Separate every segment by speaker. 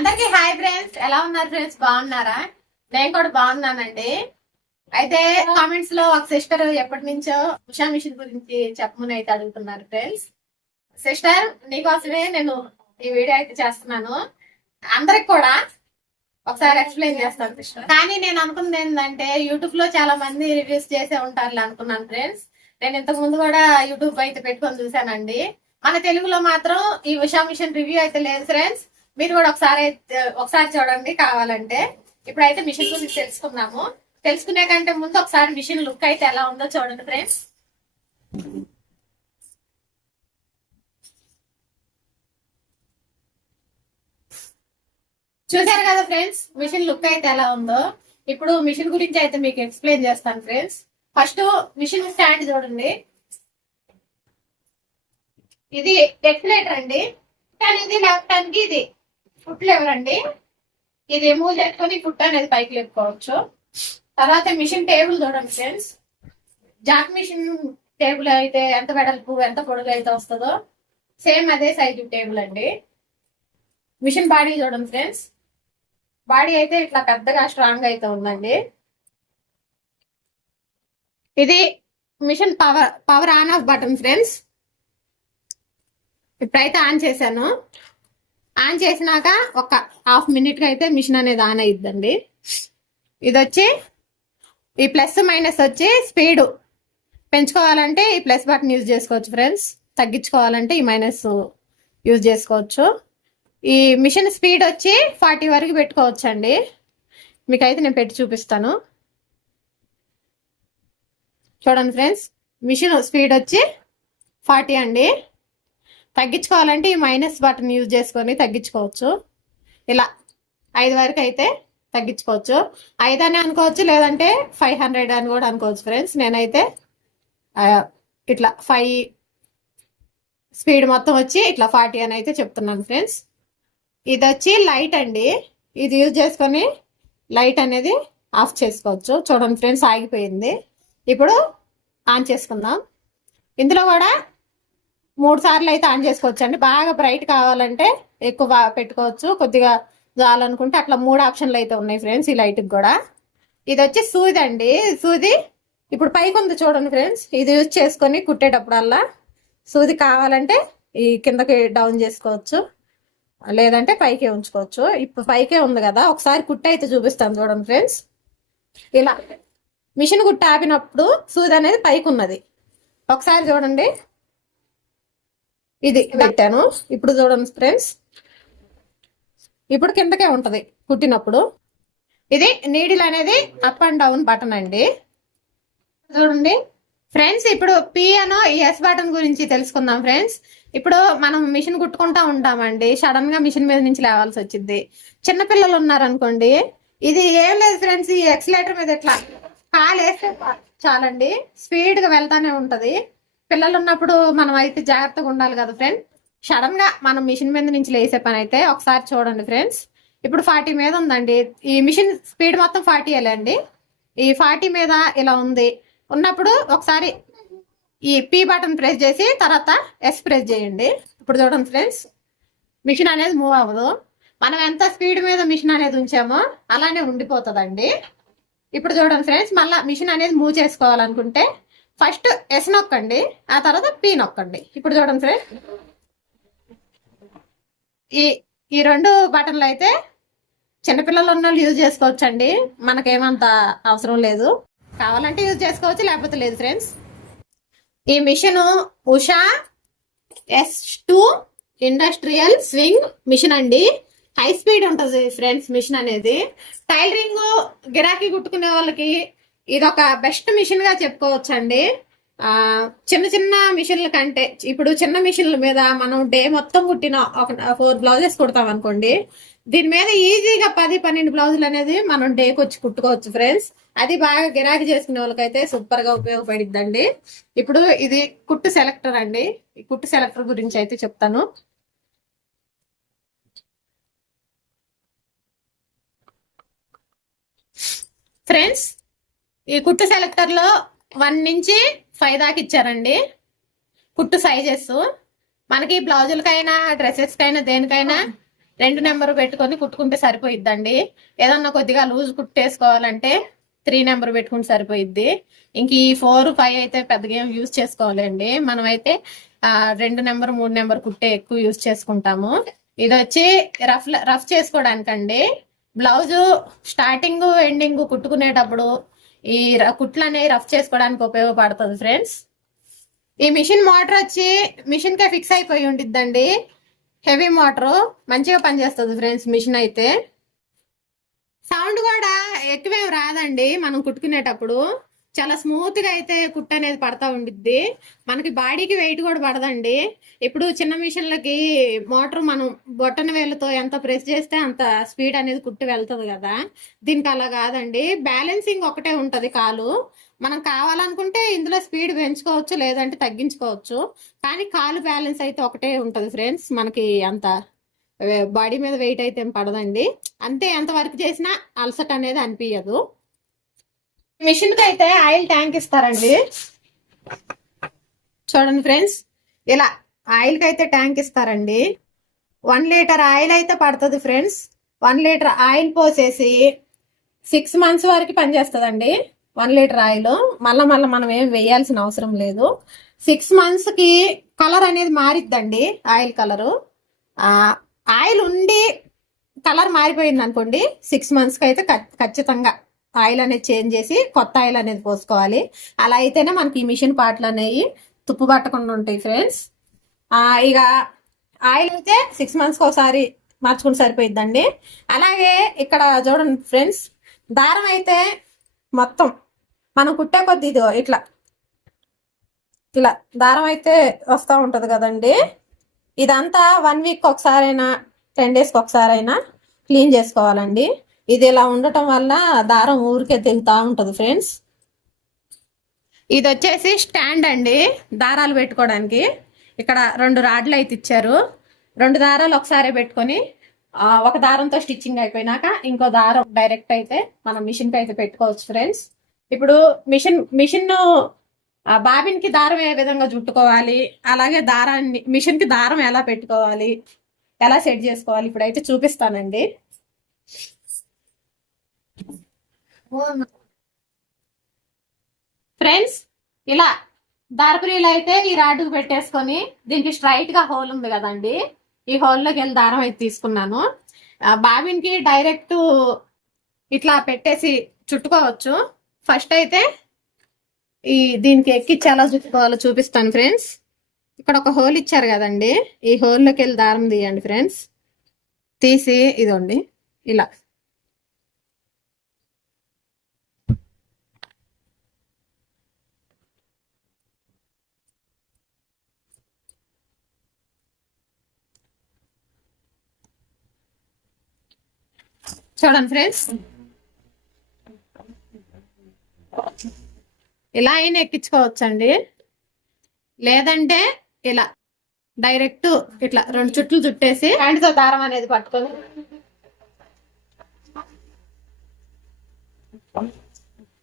Speaker 1: అందరికి hi friends. ఎలా ఉన్నారు ఫ్రెండ్స్? బాగున్నారా? నేను కూడా బాగున్నానండి. అయితే కామెంట్స్లో ఒక సిస్టర్ ఎప్పటి నుంచో ఉషా మిషన్ గురించి చెప్పమని అయితే అడుగుతున్నారు ఫ్రెండ్స్. సిస్టర్ నీకోసమే నేను ఈ వీడియో అయితే చేస్తున్నాను. అందరికి కూడా ఒకసారి ఎక్స్ప్లెయిన్ చేస్తాను సిస్టర్ కానీ నేను అనుకున్నది ఏంటంటే యూట్యూబ్లో చాలా మంది రివ్యూస్ చేసే ఉంటారు అనుకున్నాను ఫ్రెండ్స్. నేను ఇంతకు ముందు కూడా యూట్యూబ్ అయితే పెట్టుకొని చూసానండి మన తెలుగులో మాత్రం ఈ ఉషా మిషన్ రివ్యూ అయితే లేదు ఫ్రెండ్స్. మీరు కూడా ఒకసారి అయితే- ఒకసారి చూడండి కావాలంటే. ఇప్పుడైతే మిషన్ గురించి తెలుసుకుందాము. తెలుసుకునే కంటే ముందు ఒకసారి మిషన్ లుక్ అయితే ఎలా ఉందో చూడండి ఫ్రెండ్స్. చూసారు కదా ఫ్రెండ్స్ మిషన్ లుక్ అయితే ఎలా ఉందో. ఇప్పుడు మిషన్ గురించి అయితే మీకు ఎక్స్ప్లెయిన్ చేస్తాను ఫ్రెండ్స్. ఫస్ట్ మిషన్ స్టాండ్ చూడండి. ఇది డెక్యులేటర్ అండి. కానీ ఇది లేపడానికి ఇది. ఫుట్ ఎవరండి? ఇది రిమూవ్ చేసుకొని పుట్ట అనేది పైకి లేపుకోవచ్చు. తర్వాత మిషన్ టేబుల్ చూడండి ఫ్రెండ్స్ జాక్ మిషన్ టేబుల్ అయితే ఎంత వెడల్పు ఎంత పొడుగు అయితే వస్తుందో సేమ్ అదే సైజు టేబుల్ అండి. మిషన్ బాడీ చూడండి ఫ్రెండ్స్ బాడీ అయితే ఇట్లా పెద్దగా స్ట్రాంగ్ అయితే ఉందండి. ఇది machine power power on off button friends ఇప్పుడైతే ఆన్ చేశాను. ఆన్ చేసినాక ఒక హాఫ్ మినిట్కి అయితే మిషన్ అనేది ఆన్ అయ్యిద్దండి ఇది వచ్చి ఈ ప్లస్ మైనస్ వచ్చి స్పీడ్. పెంచుకోవాలంటే ఈ ప్లస్ బటన్ యూజ్ చేసుకోవచ్చు ఫ్రెండ్స్. తగ్గించుకోవాలంటే ఈ మైనస్ యూజ్ చేసుకోవచ్చు. ఈ మిషన్ స్పీడ్ వచ్చి ఫార్టీ వరకు పెట్టుకోవచ్చు అండి మీకైతే నేను పెట్టి చూపిస్తాను. చూడండి ఫ్రెండ్స్ మిషన్ స్పీడ్ వచ్చి ఫార్టీ అండి. తగ్గించుకోవాలంటే ఈ మైనస్ బటన్ యూజ్ చేసుకొని తగ్గించుకోవచ్చు. ఇలా ఐదు వరకు అయితే తగ్గించుకోవచ్చు. ఐదు అని అనుకోవచ్చు లేదంటే ఫైవ్ హండ్రెడ్ అని కూడా అనుకోవచ్చు ఫ్రెండ్స్. నేనైతే ఇట్లా ఫైవ్ స్పీడ్ మొత్తం వచ్చి ఇట్లా ఫార్టీ అని అయితే చెప్తున్నాను ఫ్రెండ్స్. ఇది వచ్చి లైట్ అండి. ఇది యూజ్ చేసుకొని లైట్ అనేది ఆఫ్ చేసుకోవచ్చు. చూడండి ఫ్రెండ్స్ ఆగిపోయింది. ఇప్పుడు ఆన్ చేసుకుందాం. ఇందులో కూడా మూడు సార్లు అయితే ఆన్ చేసుకోవచ్చు అండి బాగా బ్రైట్ కావాలంటే ఎక్కువ పెట్టుకోవచ్చు. కొద్దిగా చాలనుకుంటే అట్లా మూడు ఆప్షన్లు అయితే ఉన్నాయి ఫ్రెండ్స్ ఈ లైట్కి కూడా. ఇది వచ్చి సూది అండి. సూది ఇప్పుడు పైకి ఉంది చూడండి ఫ్రెండ్స్. ఇది యూజ్ చేసుకొని కుట్టేటప్పుడల్లా సూది కావాలంటే ఈ కిందకి డౌన్ చేసుకోవచ్చు. లేదంటే పైకే ఉంచుకోవచ్చు. ఇప్పుడు పైకే ఉంది కదా ఒకసారి కుట్ట అయితే చూపిస్తాను చూడండి ఫ్రెండ్స్. ఇలా మిషన్ కుట్ట ఆపినప్పుడు సూది అనేది పైకి ఉన్నది. ఒకసారి చూడండి. ఇది పెట్టాను. ఇప్పుడు చూడండి ఫ్రెండ్స్. ఇప్పుడు కిందకే ఉంటది కుట్టినప్పుడు. ఇది నీడిల్ అనేది అప్ అండ్ డౌన్ బటన్ అండి. చూడండి. ఫ్రెండ్స్ ఇప్పుడు పి అనో ఎస్ బటన్ గురించి తెలుసుకుందాం ఫ్రెండ్స్. ఇప్పుడు మనం మిషన్ కుట్టుకుంటా ఉంటామండి. సడన్గా మిషన్ మీద నుంచి లేవాల్సి వచ్చింది చిన్నపిల్లలు ఉన్నారనుకోండి ఇది ఏం లేదు ఫ్రెండ్స్ ఈ ఎక్సలేటర్ మీద ఇట్లా కాలు వేస్తే చాలండి. స్పీడ్గా వెళ్తానే ఉంటది. పిల్లలు ఉన్నప్పుడు మనం అయితే జాగ్రత్తగా ఉండాలి కదా ఫ్రెండ్ సడన్గా మనం మిషన్ మీద నుంచి లేసే పని అయితే ఒకసారి చూడండి ఫ్రెండ్స్ ఇప్పుడు ఫార్టీ మీద ఉందండి. ఈ మిషన్ స్పీడ్ మొత్తం ఫార్టీ అండి ఈ ఫార్టీ మీద ఇలా ఉంది. ఉన్నప్పుడు ఒకసారి ఈ పి బటన్ ప్రెస్ చేసి తర్వాత ఎస్ ప్రెస్ చేయండి. ఇప్పుడు చూడండి ఫ్రెండ్స్ మిషన్ అనేది మూవ్ అవ్వదు. మనం ఎంత స్పీడ్ మీద మిషన్ అనేది ఉంచామో అలానే ఉండిపోతుందండి. ఇప్పుడు చూడండి ఫ్రెండ్స్ మళ్ళీ మిషన్ అనేది మూవ్ చేసుకోవాలనుకుంటే ఫస్ట్ ఎస్ నొక్కండి ఆ తర్వాత పి నొక్కండి. ఇప్పుడు చూడండి సరే ఈ ఈ రెండు బటన్లు అయితే చిన్నపిల్లలు ఉన్న వాళ్ళు యూజ్ చేసుకోవచ్చు అండి మనకేమంత అవసరం లేదు. కావాలంటే యూజ్ చేసుకోవచ్చు లేకపోతే లేదు ఫ్రెండ్స్. ఈ machine Usha S two industrial sewing machine అండి. హై స్పీడ్ ఉంటుంది ఫ్రెండ్స్ మిషన్ అనేది. టైలరింగ్ గిరాకీ కుట్టుకునే వాళ్ళకి ఇది ఒక బెస్ట్ మిషన్గా చెప్పుకోవచ్చండి. ఆ, చిన్న చిన్న మిషన్ల కంటే ఇప్పుడు చిన్న మిషన్ల మీద మనం డే మొత్తం కుట్టిన ఒక ఫోర్ బ్లౌజెస్ కుడతాం అనుకోండి. దీని మీద ఈజీగా పది పన్నెండు బ్లౌజులు అనేది మనం డేకి వచ్చి కుట్టుకోవచ్చు ఫ్రెండ్స్. అది బాగా గిరాకీ చేసుకునే వాళ్ళకైతే సూపర్గా ఉపయోగపడిద్దండి. ఇప్పుడు ఇది కుట్టు సెలెక్టర్ అండి. ఈ కుట్టు సెలెక్టర్ గురించి అయితే చెప్తాను. ఫ్రెండ్స్ ఈ కుట్టు సెలెక్టర్లో వన్ నుంచి ఫైవ్ దాకా ఇచ్చారండి. కుట్టు సైజెస్ మనకి బ్లౌజులకైనా డ్రెస్సెస్కైనా దేనికైనా రెండు నెంబర్ పెట్టుకొని కుట్టుకుంటే సరిపోయిద్దండి. ఏదన్నా కొద్దిగా లూజ్ కుట్టేసుకోవాలంటే త్రీ నెంబర్ పెట్టుకుంటే సరిపోయిద్ది. ఇంక ఈ ఫోర్ ఫైవ్ అయితే పెద్దగా ఏం యూజ్ చేసుకోవాలండి. మనం అయితే రెండు నెంబర్ మూడు నెంబర్ కుట్టే ఎక్కువ యూజ్ చేసుకుంటాము. ఇది వచ్చి రఫ్ రఫ్ చేసుకోవడానికండి. బ్లౌజు స్టార్టింగ్ ఎండింగ్ కుట్టుకునేటప్పుడు ఈ ర- కుట్లు అనేవి రఫ్ చేసుకోవడానికి ఉపయోగపడుతుంది ఫ్రెండ్స్. ఈ మిషన్ మోటార్ వచ్చి మిషన్ కే ఫిక్స్ అయిపోయి ఉంటుందండి హెవీ మోటార్ మంచిగా పనిచేస్తుంది ఫ్రెండ్స్ మిషన్ అయితే. సౌండ్ కూడా ఎక్కువేం రాదండి మనం కుట్టుకునేటప్పుడు. చాలా స్మూత్గా అయితే కుట్ట అనేది పడతా ఉండిద్ది. మనకి బాడీకి వెయిట్ కూడా పడదండి. ఇప్పుడు చిన్న మిషన్లకి మోటార్ మనం బొట్టన వేలతో ఎంత ప్రెస్ చేస్తే అంత స్పీడ్ అనేది కుట్టి వెళ్తుంది కదా. దీనికి అలా కాదండి. బ్యాలెన్సింగ్ ఒకటే ఉంటది కాలు. మనం కావాలనుకుంటే ఇందులో స్పీడ్ పెంచుకోవచ్చు లేదంటే తగ్గించుకోవచ్చు. కానీ కాలు బ్యాలెన్స్ అయితే ఒకటే ఉంటది ఫ్రెండ్స్ మనకి అంత బాడీ మీద వెయిట్ అయితే ఏం పడదండి. అంతే ఎంత వర్క్ చేసినా అలసట అనేది అనిపించదు మిషన్కి అయితే ఆయిల్ ట్యాంక్ ఇస్తారండి. చూడండి ఫ్రెండ్స్ ఇలా ఆయిల్కి అయితే ట్యాంక్ ఇస్తారండి. వన్ లీటర్ ఆయిల్ అయితే పడుతుంది ఫ్రెండ్స్. వన్ లీటర్ ఆయిల్ పోసేసి సిక్స్ మంత్స్ వరకు పనిచేస్తుందండి వన్ లీటర్ ఆయిల్. మళ్ళా మళ్ళీ మనం ఏం వేయాల్సిన అవసరం లేదు. సిక్స్ మంత్స్కి కలర్ అనేది మారిద్దండి ఆయిల్ కలరు. ఆయిల్ ఉండి కలర్ మారిపోయింది అనుకోండి సిక్స్ మంత్స్కి అయితే ఖచ్చితంగా. ఆయిల్ అనేది చేంజ్ చేసి కొత్త ఆయిల్ అనేది పోసుకోవాలి. అలా అయితేనే మనకి ఈ మిషన్ పార్ట్లు అనేవి తుప్పు పట్టకుండా ఉంటాయి ఫ్రెండ్స్. ఇక ఆయిల్ అయితే సిక్స్ మంత్స్కి ఒకసారి మార్చుకుంటే సరిపోయిద్దండి. అలాగే ఇక్కడ చూడండి ఫ్రెండ్స్ దారం అయితే మొత్తం మనం కుట్టే కొద్ది ఇదిగో ఇట్లా ఇలా దారం అయితే వస్తూ ఉంటుంది కదండి. ఇదంతా వన్ వీక్ ఒకసారైనా టెన్ డేస్కి ఒకసారైనా క్లీన్ చేసుకోవాలండి. ఇది ఇలా ఉండటం వల్ల దారం ఊరికే తెగుతూ ఉంటుంది ఫ్రెండ్స్ ఇది వచ్చేసి స్టాండ్ అండి దారాలు పెట్టుకోవడానికి. ఇక్కడ రెండు రాడ్లు అయితే ఇచ్చారు. రెండు దారాలు ఒకసారి పెట్టుకొని ఒక దారంతో స్టిచ్చింగ్ అయిపోయినాక ఇంకో దారం డైరెక్ట్ అయితే మనం మిషన్కి అయితే పెట్టుకోవచ్చు ఫ్రెండ్స్ ఇప్పుడు మిషన్ మిషన్ బాబిన్కి దారం ఏ విధంగా చుట్టుకోవాలి అలాగే దారాన్ని మిషన్కి దారం ఎలా పెట్టుకోవాలి ఎలా సెట్ చేసుకోవాలి ఇప్పుడైతే చూపిస్తానండి. ఫ్రెండ్స్ ఇలా దారపురీలు అయితే ఈ రాడ్డుకు పెట్టేసుకొని దీనికి స్ట్రైట్గా హోల్ ఉంది కదండి. ఈ హోల్లోకి వెళ్ళి దారం అయితే తీసుకున్నాను. ఆ డైరెక్ట్ ఇట్లా పెట్టేసి చుట్టుకోవచ్చు. ఫస్ట్ అయితే ఈ దీనికి ఎక్కిచ్చి ఎలా చుట్టుకోవాలో చూపిస్తాను ఫ్రెండ్స్ ఇక్కడ ఒక హోల్ ఇచ్చారు కదండి. ఈ హోల్లోకి వెళ్ళి దారం తీయండి ఫ్రెండ్స్ తీసి ఇదండి. ఇలా. చూడండి ఫ్రెండ్స్. ఇలా అయినా ఎక్కించుకోవచ్చండి. లేదంటే ఇలా డైరెక్ట్ ఇట్లా రెండు చుట్లు చుట్టేసి హ్యాండ్తో దారం అనేది పట్టుకొని.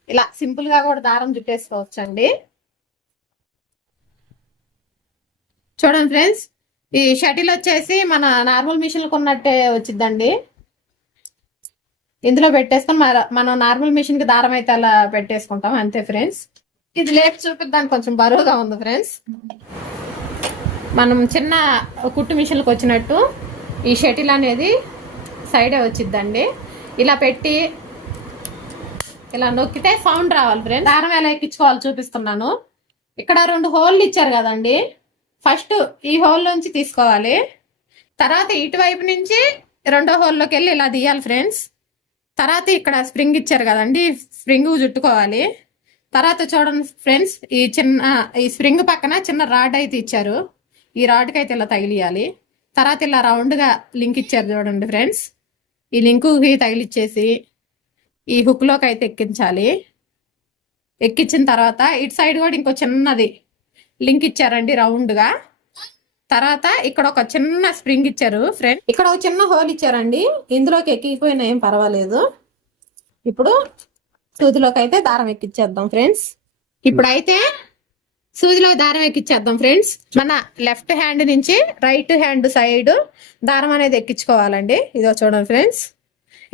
Speaker 1: ఇలా సింపుల్గా కూడా దారం చుట్టేసుకోవచ్చండి. చూడండి ఫ్రెండ్స్ ఈ షటిల్ వచ్చేసి మన నార్మల్ మిషన్ ఉన్నట్టే వచ్చిందండి ఇందులో పెట్టేసుకొని మనం నార్మల్ మిషన్కి దారం అయితే అలా పెట్టేసుకుంటాం. అంతే ఫ్రెండ్స్. ఇది లేపి చూపిద్దానికి కొంచెం బరువుగా ఉంది ఫ్రెండ్స్. మనం చిన్న కుట్టు మిషన్కి వచ్చినట్టు ఈ షటిల్ అనేది సైడే వచ్చిద్దండి. ఇలా పెట్టి ఇలా నొక్కితే సౌండ్ రావాలి ఫ్రెండ్స్. దారం ఎలా ఎక్కించుకోవాలి చూపిస్తున్నాను. ఇక్కడ రెండు హోల్లు ఇచ్చారు కదండి. ఫస్ట్ ఈ హోల్ నుంచి తీసుకోవాలి. తర్వాత ఇటువైపు నుంచి రెండో హోల్లోకి వెళ్ళి ఇలా తీయాలి ఫ్రెండ్స్. తర్వాత ఇక్కడ స్ప్రింగ్ ఇచ్చారు కదండి స్ప్రింగ్ చుట్టుకోవాలి. తర్వాత చూడండి ఫ్రెండ్స్ ఈ చిన్న ఈ స్ప్రింగ్ పక్కన చిన్న రాడ్ అయితే ఇచ్చారు. ఈ రాడ్కి అయితే ఇలా తగిలియాలి. తర్వాత ఇలా రౌండ్గా లింక్ ఇచ్చారు చూడండి ఫ్రెండ్స్. ఈ లింకుకి తగిలిచ్చేసి ఈ హుక్లోకి అయితే ఎక్కించాలి. ఎక్కించిన తర్వాత ఇటు సైడ్ కూడా ఇంకో చిన్నది లింక్ ఇచ్చారండి రౌండ్గా తర్వాత ఇక్కడ ఒక చిన్న స్ప్రింగ్ ఇచ్చారు ఫ్రెండ్ ఇక్కడ ఒక చిన్న హోల్ ఇచ్చారండి. ఇందులోకి ఎక్కిపోయినా ఏం పర్వాలేదు. ఇప్పుడు సూదిలోకి అయితే దారం ఎక్కిచ్చేద్దాం ఫ్రెండ్స్ ఇప్పుడైతే సూదిలో దారం ఎక్కించేద్దాం ఫ్రెండ్స్ మన లెఫ్ట్ హ్యాండ్ నుంచి రైట్ హ్యాండ్ సైడ్ దారం అనేది ఎక్కించుకోవాలండి. ఇదో చూడండి ఫ్రెండ్స్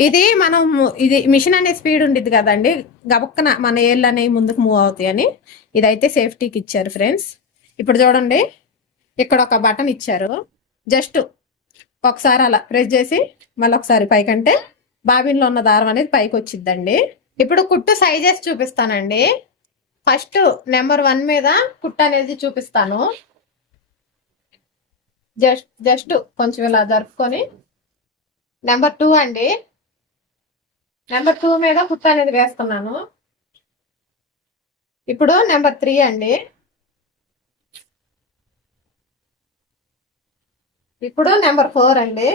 Speaker 1: ఇది మనం ఇది మిషన్ అనే స్పీడ్ ఉండిద్ది కదండి. గబక్కన మన ఏళ్ళు అనేవి ముందుకు మూవ్ అవుతాయి అని ఇదైతే సేఫ్టీకి ఇచ్చారు ఫ్రెండ్స్ ఇప్పుడు చూడండి. ఇక్కడ ఒక బటన్ ఇచ్చారు. జస్ట్ ఒకసారి అలా ప్రెస్ చేసి మళ్ళీ ఒకసారి పైకంటే బాబిన్లో ఉన్న దారం అనేది పైకి వచ్చిద్దండి. ఇప్పుడు కుట్టు సైజెస్ చూపిస్తానండి. ఫస్ట్ నెంబర్ వన్ మీద కుట్టు అనేది చూపిస్తాను. జస్ట్ జస్ట్ కొంచెం ఇలా జరుపుకొని నెంబర్ టూ అండి. నెంబర్ టూ మీద కుట్టు అనేది వేస్తున్నాను. ఇప్పుడు నెంబర్ త్రీ అండి. ఇప్పుడు నెంబర్ ఫోర్ అండి.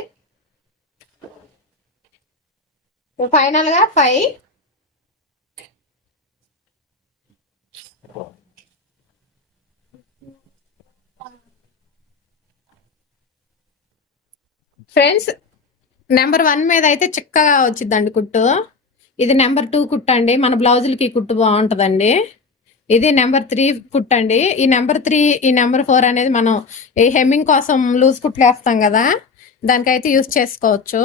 Speaker 1: ఫైనల్గా ఫైవ్. ఫ్రెండ్స్ నెంబర్ వన్ మీద అయితే చిక్కగా వచ్చిందండి కుట్టు. ఇది నెంబర్ టూ కుట్టు అండి. మన బ్లౌజులకి కుట్టు బాగుంటుందండి. ఇది నెంబర్ త్రీ కుట్ అండి ఈ నెంబర్ త్రీ ఈ నెంబర్ ఫోర్ అనేది మనం ఈ హెమ్మింగ్ కోసం లూజ్ కుట్లు వేస్తాం కదా దానికైతే యూస్ చేసుకోవచ్చు.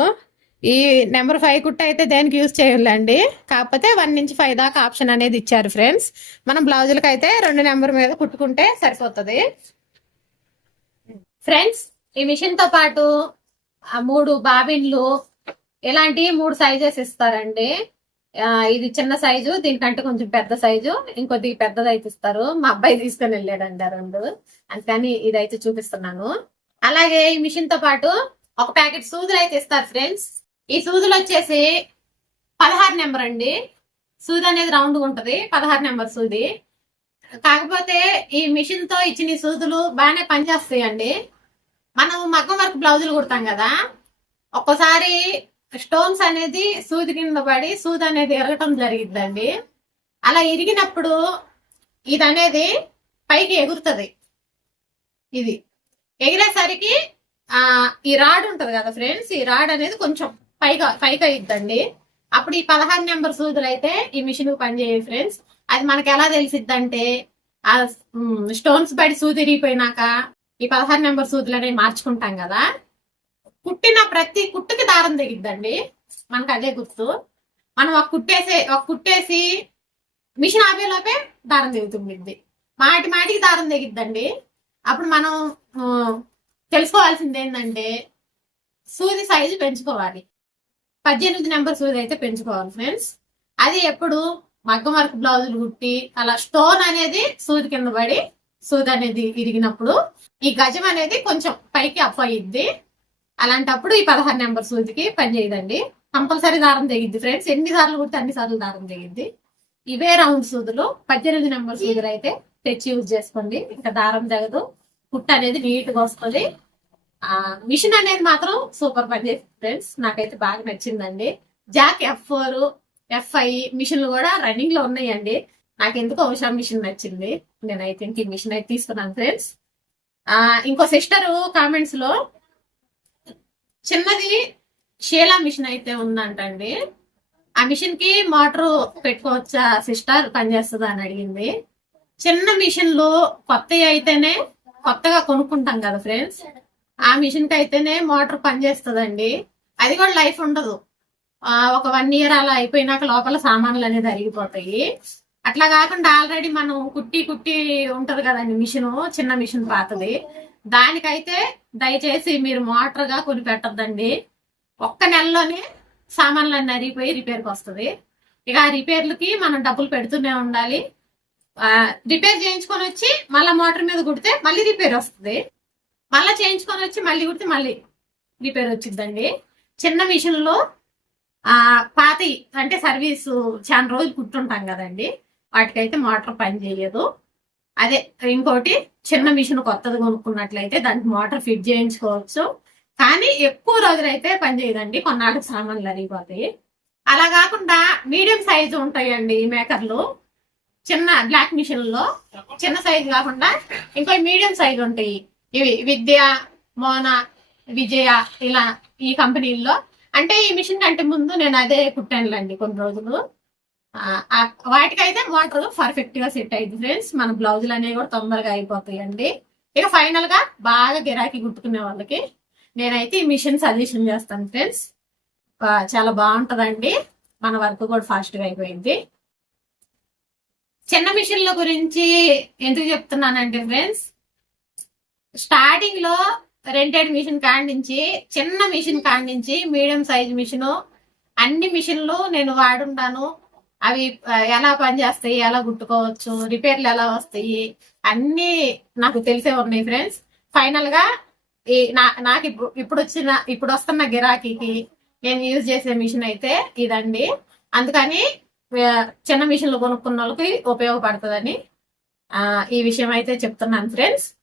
Speaker 1: ఈ నెంబర్ ఫైవ్ కుట్ట అయితే దేనికి యూజ్ చేయాలండి కాకపోతే వన్ నుంచి ఫైవ్ దాకా ఆప్షన్ అనేది ఇచ్చారు ఫ్రెండ్స్. మనం బ్లౌజులకి అయితే రెండు నెంబర్ మీద కుట్టుకుంటే సరిపోతుంది. ఫ్రెండ్స్ ఈ మిషన్తో పాటు ఆ మూడు బాబిన్లు ఇలాంటి మూడు సైజెస్ ఇస్తారండి. ఇది చిన్న సైజు దీనికంటే కొంచెం పెద్ద సైజు ఇంకొద్ది పెద్దది అయితే ఇస్తారు. మా అబ్బాయి తీసుకొని వెళ్ళాడండి ఆ రెండు. అందుకని ఇదైతే చూపిస్తున్నాను. అలాగే ఈ మిషన్తో పాటు ఒక ప్యాకెట్ సూదులు అయితే ఇస్తారు ఫ్రెండ్స్. ఈ సూదులు వచ్చేసి పదహారు నెంబర్ అండి. సూది అనేది రౌండ్ ఉంటది పదహారు నెంబర్ సూది. కాకపోతే ఈ మిషన్తో ఇచ్చిన సూదులు బాగానే పనిచేస్తాయండి. మనం మగ్గం వర్క్ బ్లౌజులు కుడతాం కదా ఒక్కోసారి స్టోన్స్ అనేది సూది కింద పడి సూది అనేది ఎరగటం జరిగిద్దండి. అలా ఇరిగినప్పుడు ఇది అనేది పైకి ఎగురుతుంది. ఇది ఎగిరేసరికి ఆ ఈ రాడ్ ఉంటది కదా ఫ్రెండ్స్ ఈ రాడ్ అనేది కొంచెం పైగా పైకి ఇద్దండి అప్పుడు ఈ పదహారు నెంబర్ సూదులు అయితే ఈ మిషన్ పనిచేయ ఫ్రెండ్స్. అది మనకి ఎలా తెలిసిద్దంటే ఆ స్టోన్స్ పడి సూది ఇరిగిపోయినాక ఈ పదహారు నెంబర్ సూదులు అనేవి మార్చుకుంటాం కదా. కుట్టిన ప్రతి కుట్టుకి దారం తెగిద్దండి. మనకు అదే గుర్తు. మనం ఒక కుట్టేసే ఒక కుట్టేసి మిషన్ ఆపేలోపే దారం తెగుతుంది మాటి మాటికి దారం తెగిద్దండి. అప్పుడు మనం తెలుసుకోవాల్సింది ఏంటంటే సూది సైజు పెంచుకోవాలి. పద్దెనిమిది నెంబర్ సూది అయితే పెంచుకోవాలి ఫ్రెండ్స్ అది ఎప్పుడు మగ్గం వర్క్ బ్లౌజులు కుట్టి అలా స్టోన్ అనేది సూది కింద పడి సూది అనేది ఇరిగినప్పుడు ఈ గజం అనేది కొంచెం పైకి అప్ అయ్యిద్ది అలాంటప్పుడు ఈ పదహారు నెంబర్ సూదికి పని చేయదండి. కంపల్సరీ దారం తెగిద్ది ఫ్రెండ్స్. ఎన్ని సార్లు కుడితే అన్ని సార్లు దారం తెగిద్ది. ఇవే రౌండ్ సూదులు పద్దెనిమిది నెంబర్ సూదులు అయితే తెచ్చి యూజ్ చేసుకోండి. ఇంకా దారం తెగదు. కుట్ట అనేది నీట్గా వస్తుంది. ఆ మిషన్ అనేది మాత్రం సూపర్ పని చేస్తుంది ఫ్రెండ్స్. నాకైతే బాగా నచ్చిందండి. Jack F four F I మిషన్లు కూడా రన్నింగ్లో ఉన్నాయండి. నాకు ఎందుకో ఉషా మిషన్ నచ్చింది. నేనైతే ఇంక ఈ మిషన్ అయితే తీసుకున్నాను ఫ్రెండ్స్. ఆ ఇంకో సిస్టర్ కామెంట్స్లో చిన్నది షీలా మిషన్ అయితే ఉందంటండి. ఆ మిషన్కి మోటార్ పెట్టుకోవచ్చా సిస్టర్? పనిచేస్తుందా అని అడిగింది. చిన్న మిషన్లు కొత్తవి అయితేనే కొత్తగా కొనుక్కుంటాం కదా ఫ్రెండ్స్. ఆ మిషన్కి అయితేనే మోటార్ పనిచేస్తుందండి అది కూడా లైఫ్ ఉండదు. ఒక వన్ ఇయర్ అలా అయిపోయినాక లోపల సామాన్లు అనేది అరిగిపోతాయి. అట్లా కాకుండా ఆల్రెడీ మనం కుట్టి కుట్టి ఉంటది కదండి మిషన్ చిన్న మిషన్ పాతది. దానికైతే దయచేసి మీరు మోటార్గా కొని పెట్టద్దండి. ఒక్క నెలలోనే సామాన్లన్నీ అరిగిపోయి రిపేర్కి వస్తుంది. ఇక ఆ రిపేర్లకి మనం డబ్బులు పెడుతూనే ఉండాలి. రిపేర్ చేయించుకొని వచ్చి మళ్ళీ మోటార్ మీద కుడితే మళ్ళీ రిపేర్ వస్తుంది. మళ్ళీ చేయించుకొని వచ్చి మళ్ళీ కుడితే మళ్ళీ రిపేర్ వచ్చిందండి చిన్న మిషన్లో ఆ పాతి అంటే సర్వీస్ చాలా రోజులు కుట్టుంటాం కదండి. వాటికైతే మోటార్ పని చేయదు. అదే ఇంకోటి చిన్న మిషన్ కొత్తది కొనుక్కున్నట్లయితే దానికి మోటార్ ఫిట్ చేయించుకోవచ్చు. కానీ ఎక్కువ రోజులైతే పని చేయదండి. కొన్నాళ్ళకి సామాన్లు అరిగిపోతాయి. అలా కాకుండా మీడియం సైజు ఉంటాయండి ఈ మేకర్లు. చిన్న బ్లాక్ మిషన్లో చిన్న సైజు కాకుండా ఇంకో మీడియం సైజు ఉంటాయి. ఇవి విద్య మోన విజయ ఇలా ఈ కంపెనీల్లో. అంటే ఈ మిషన్ కంటే ముందు నేను అదే కుట్టానులండి కొన్ని రోజులు. వాటికైతే వాటర్ పర్ఫెక్ట్గా సెట్ అయింది ఫ్రెండ్స్ మన బ్లౌజులు అనేవి కూడా తొందరగా అయిపోతాయండి. ఇక ఫైనల్గా బాగా గిరాకీ కుట్టుకునే వాళ్ళకి నేనైతే ఈ మిషన్ సజెషన్ చేస్తాను ఫ్రెండ్స్ చాలా బాగుంటదండి. మన వర్క్ కూడా ఫాస్ట్గా అయిపోయింది. చిన్న మిషన్ల గురించి ఎందుకు చెప్తున్నానంటే ఫ్రెండ్స్ స్టార్టింగ్లో రెంటెడ్ మిషన్ కాండించి చిన్న మిషన్ కాండించి మీడియం సైజ్ మిషన్ అన్ని మిషన్లు నేను వాడుంటాను. అవి ఎలా పనిచేస్తాయి ఎలా గుట్టుకోవచ్చు రిపేర్లు ఎలా వస్తాయి అన్ని నాకు తెలిసే ఉన్నాయి ఫ్రెండ్స్. ఫైనల్గా ఈ నా- నాకు ఇప్పుడు ఇప్పుడు వచ్చిన ఇప్పుడు వస్తున్న గిరాకీకి నేను యూజ్ చేసే మిషన్ అయితే ఇదండి. అందుకని చిన్న మిషన్లు కొనుక్కున్న వాళ్ళకి ఉపయోగపడుతుందని ఈ విషయం అయితే చెప్తున్నాను ఫ్రెండ్స్.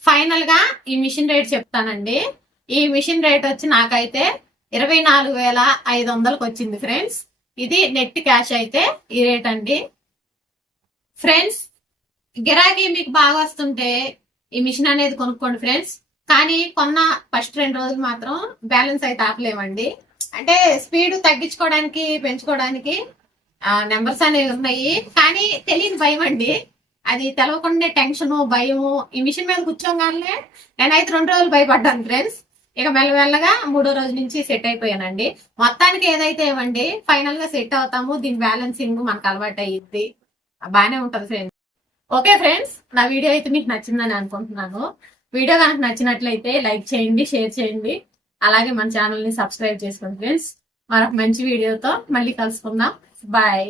Speaker 1: ఫైనల్గా ఈ మిషన్ రేట్ చెప్తానండి. ఈ మిషన్ రేట్ వచ్చి నాకైతే ఇరవై నాలుగు వేల ఐదు వందలకు వచ్చింది ఫ్రెండ్స్. ఇది నెట్ క్యాష్ అయితే ఈ రేట్ అండి. ఫ్రెండ్స్ గిరాకీ మీకు బాగా వస్తుంటే ఈ మిషన్ అనేది కొనుక్కోండి ఫ్రెండ్స్ కానీ కొన్న ఫస్ట్ రెండు రోజులు మాత్రం బ్యాలెన్స్ అయితే ఆపలేమండి. అంటే స్పీడ్ తగ్గించుకోవడానికి పెంచుకోవడానికి నెంబర్స్ అనేవి ఉన్నాయి. కానీ తెలియని భయం అండి. అది తెలవకుండా టెన్షన్ భయము. ఈ మిషన్ మీద కూర్చోగానే నేనైతే రెండు రోజులు భయపడ్డాను ఫ్రెండ్స్ ఇక మెల్లమెల్లగా మూడో రోజు నుంచి సెట్ అయిపోయానండి. మొత్తానికి ఏదైతే ఇవ్వండి ఫైనల్గా సెట్ అవుతాము దీని బ్యాలెన్సింగ్ మనకు అలవాటు అయ్యిద్ది. బాగానే ఉంటది ఫ్రెండ్స్ ఓకే ఫ్రెండ్స్ నా వీడియో అయితే మీకు నచ్చిందని అనుకుంటున్నాను. వీడియో కనుక నచ్చినట్లయితే లైక్ చేయండి షేర్ చేయండి. అలాగే మన ఛానల్ని సబ్స్క్రైబ్ చేసుకోండి ఫ్రెండ్స్ మరొక మంచి వీడియోతో మళ్ళీ కలుసుకుందాం. బాయ్